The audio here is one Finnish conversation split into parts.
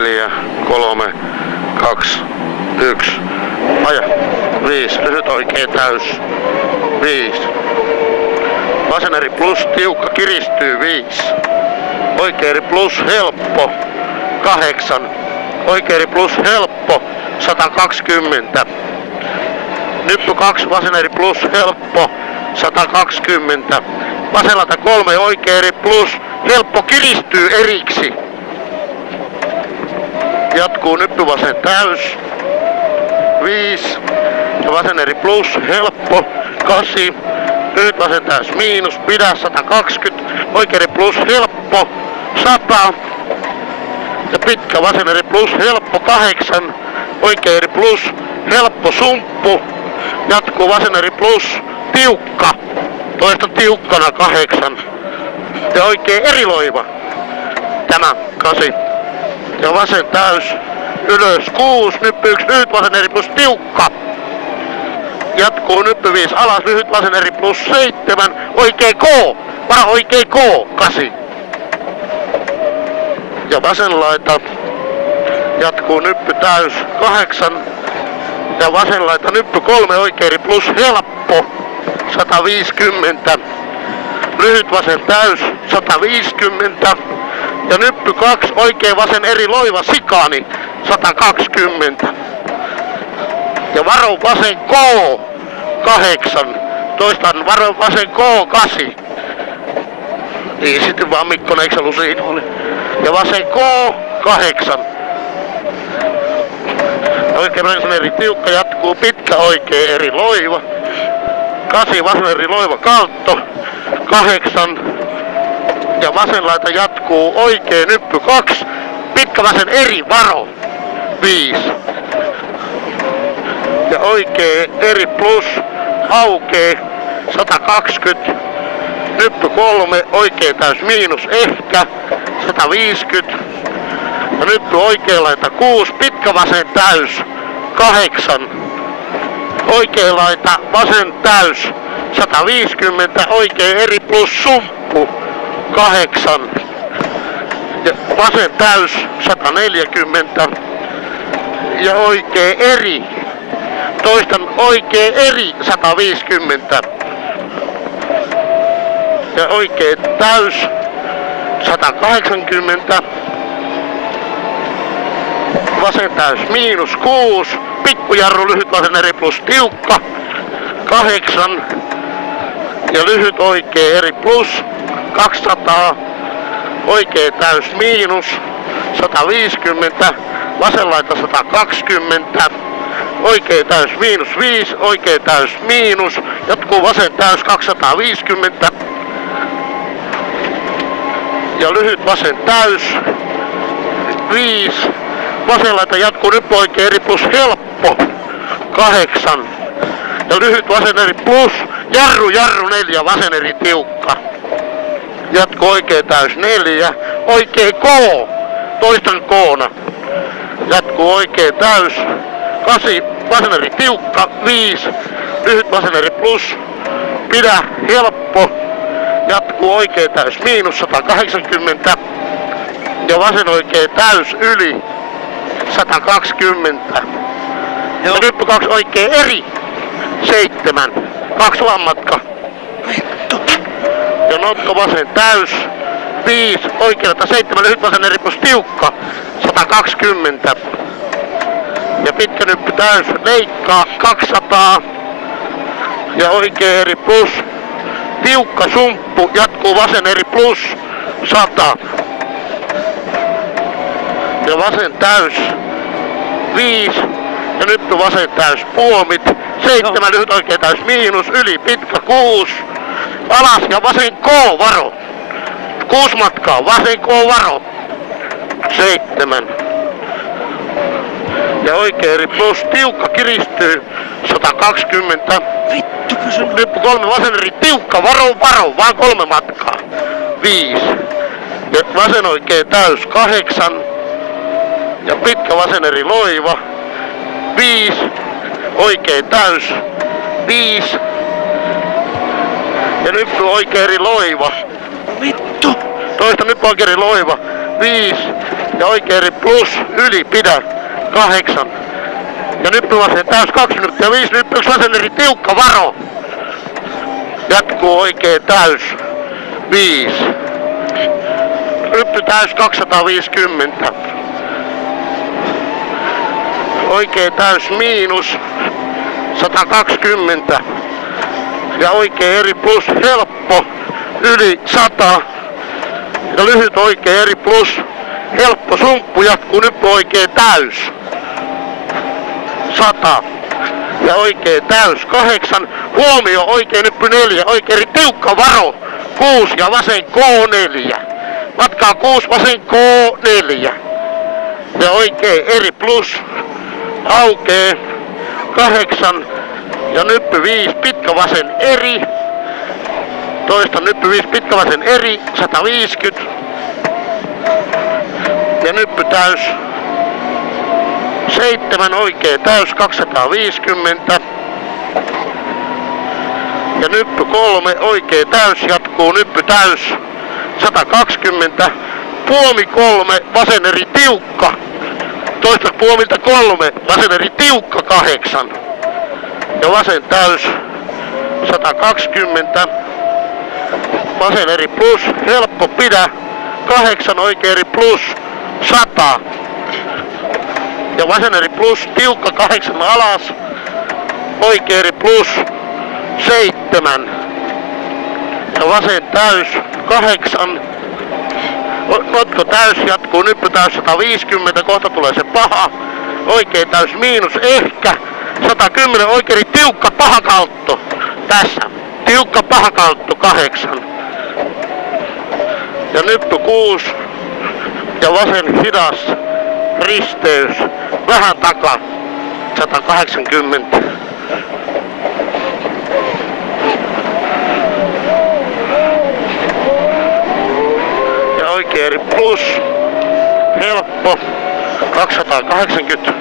4, 3, 2, 1. Aja. 5. Lyhyt oikein täys. 5. Vasen eri plus tiukka kiristyy. 5. Oikea eri plus helppo. 8. Oikea eri plus helppo. 120. Nyppy 2 vasen eri plus helppo. 120. Vasellalta 3 oikea eri plus helppo kiristyy eriksi. Jatkuu nyppy vasen täys. 5. Ja vasen eri plus helppo. 8. Lyhyt vasen täys miinus. Pidä 120. Oikea eri plus helppo. 100. Ja pitkä vasen eri plus helppo. 8. Oikea eri plus helppo sumppu. Jatkuu vasen eri plus tiukka. Toista tiukkana 8. Ja oikein eri loiva. Tämä 8. Ja vasen täys. Ylös 6. Nyppy 1. Lyhyt vasen eri plus tiukka. Jatkuu nyppy 5. Alas. Lyhyt vasen eri plus 7. Oikein K. Vara oikein K. 8. Ja vasen laita. Jatkuu nyppy täys. 8. Ja vasen laita nyppy 3. Oikein eri plus helppo. 150. Lyhyt vasen täys 150. Ja nyppy 2 oikein vasen eri loiva sikani 120. Ja varo vasen K 8. Toistan varo vasen K 8. Niin sitten vaan Mikkonen, eikö se ollut siinä? Ja vasen K 8. Oikein vasen eri tiukka jatkuu pitkä oikein eri loiva. 8 vasen eri loiva kaltto. 8. Ja vasen laita jatkuu oikein nyppy 2. Pitkä vasen eri varo. 5. Ja oikein eri plus aukee 120. Nyppy 3 oikein täys miinus ehkä 150. Ja nyppy oikein laita 6. Pitkä vasen täys 8. Oikein laita vasen täys 150, oikein eri plus sumppu 8. Ja vasen täys 140. Ja oikein eri. Toistan oikein eri 150. Ja oikein täys 180. Vasen täys miinus 6. Pikkujarru lyhyt vasen eri plus tiukka 8. Ja lyhyt oikein eri plus 200. Oikein täys miinus 150. Vasen laita 120. Oikein täys miinus 5. Oikein täys miinus. Jatkuu vasen täys 250. Ja lyhyt vasen täys 5. Vasen laita jatkuu nyt oikein eri plus helppo 8. Ja lyhyt vasen eri plus jarru 4 vasen eri tiukka. Jatkuu oikein täys 4. Oikein K. Toistan K:na. Jatkuu oikein täys 8. Vasen eri tiukka 5. Lyhyt vasen eri plus. Pidä helppo. Jatkuu oikein täys miinus 180. Ja vasen oikein täys yli 120. Ja nyppy 2 oikein eri 7. 2 lammatka. Ja notko vasen täys 5. Oikealta 7. Lyhyt vasen eri plus tiukka 120. Ja pitkä nyppy täys leikkaa 200. Ja oikein eri plus tiukka sumppu. Jatkuu vasen eri plus 100. Ja vasen täys 5. Ja nyppy vasen täys puomit 7. Lyhyt oikein täys miinus yli pitkä 6. Alas ja vasen K varo. 6 matkaa vasen K varo 7. Ja oikein eri plus tiukka kiristyy 120. Nyppy 3 vasen eri tiukka varo vaan 3 matkaa 5. Ja vasen oikein täys 8. Ja pitkä vasen eri loiva 5. Oikein täys 5. Ja nyppy oikein eri loiva. Vittu! Toista nyppy oikein eri loiva 5. Ja oikea eri plus, yli, pidä, 8. Ja nyppy vasen täys 2 minuuttia 5, nyppy vasen eri tiukka, varo. Jatkuu oikea täys, 5. Nyppy täys 250. Oikea täys miinus, 120. Ja oikea eri plus, helppo, yli 100. Ja lyhyt oikea eri plus, helppo sumppu, jatkuu nyppy oikea täys, 100. Ja oikea täys 8. Huomio, oikea nyppy 4. Oikea eri tiukka, varo 6 ja vasen K4. Matkaa 6, vasen K4. Ja oikea eri plus aukee 8. Ja nyppy 5, pitkä vasen eri. Toista nyppy 5, pitkä vasen eri, 150. Ja nyppy täys 7, oikea täys 250. Ja nyppy 3, oikea täys, jatkuu nyppy täys 120. Puomi 3, vasen eri tiukka. Toista puomilta 3, vasen eri tiukka 8. Ja vasen täys 120. Vasen eri plus, helppo pidä 8, oikea eri plus 100. Ja vasen eri plus, tiukka 8 alas. Oikea eri plus 7. Ja vasen täys 8. Notko täys, jatkuu nyppy täys 150, kohta tulee se paha. Oikea täys miinus ehkä 110, oikea eri tiukka paha kautto. Tässä. Tiukka paha kautto 8. Ja nyppy 6. Ja vasen hidas risteys. Vähän taka. 180. Ja oikea eri plus. Helppo. 280.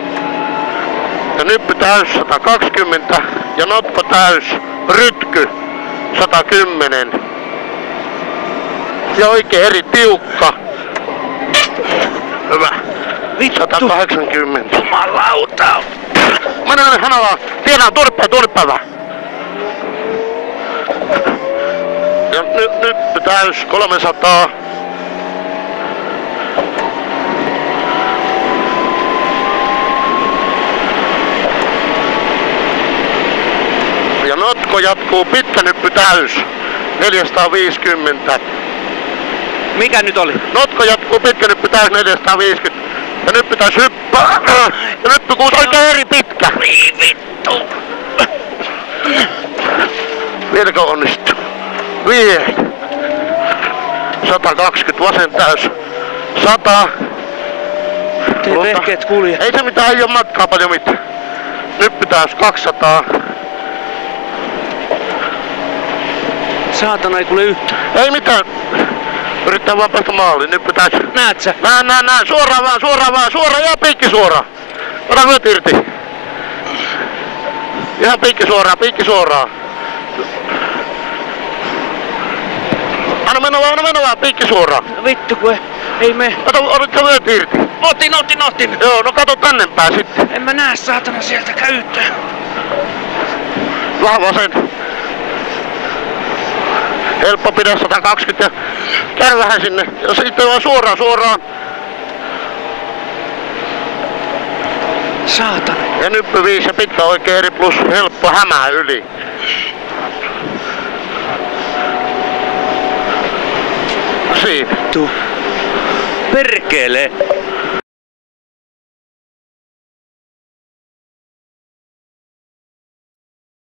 Ja nyppy täys 120. Ja notko täys. Rytky 110. Ja oikea eri tiukka. Hyvä. 180. Jumalauta. Mene Hanala. Tiedään tuonne päin vähän. Ja nyppy täys 300. Ja notko jatkuu, pitkä nyppy täys 450. Mikä nyt oli? Notko jatkuu, pitkä nyppy täys 450. Ja nyt pitäis hyppää. Ja nyppy 6, oikein eri pitkä. Niin vittu. Vieläkö onnistuu? Vie. 120, vasen täys 100. Tee vehkeet kulje. Ei se mitään, ei oo matkaa paljon mitään. Nyppy täys 200. Saatana ei kuule yhtään. Ei mitään. Yrittää vaan päästä maaliin. Nyppy täys. Näet sä? Näen. Suoraan vaan. Suoraan ja piikki suoraan. Ota vyöt irti. Ihan piikki suoraan. Anna mennä vaan, piikki suoraan. Vittu kun ei me. Otitko vyöt irti? Otin. Joo, no kato tänne päin sitten. En mä näe saatana sieltä käyttöön. Vähän vasen. Helppo pidä 120 ja käy vähän sinne. Ja sitten vaan suoraan. Saatana. Ja nyppy 5 ja pitkä oikea eri plus helppo hämää yli. Siinä. Perkele.